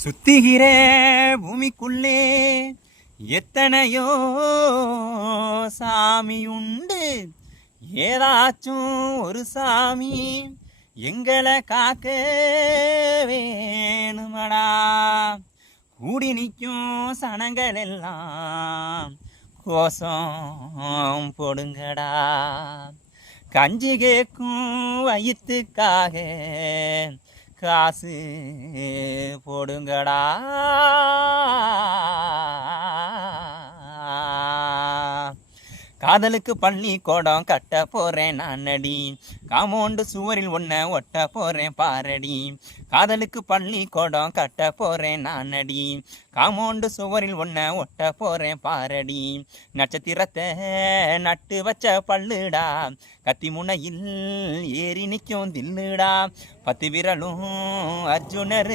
சுத்திகிற பூமிக்குள்ளே எத்தனையோ சாமி உண்டு. ஏதாச்சும் ஒரு சாமி எங்களை காக்க வேணுமடா. கூடி நிற்கும் சனங்கள் எல்லாம் கோஷம் போடுங்கடா. கஞ்சி கேட்கும் வயிற்றுக்காக காசு போடுங்கடா. காதலுக்கு பள்ளி கோடம் கட்ட போறேன் நானடி. காமோண்டு சுவரில் ஒன்ன ஒட்ட போறேன் பாரடி. காதலுக்கு பள்ளி கோடம் கட்ட போறேன் நானடி. காமோண்டு சுவரில் ஒன்ன ஒட்ட போறேன் பாரடி. நட்சத்திரத்தை நட்டு வச்ச பல்லுடா. கத்தி முனையில் ஏறி நிற்கும் தில்லுடா. 10 விரலும் அர்ஜுனர்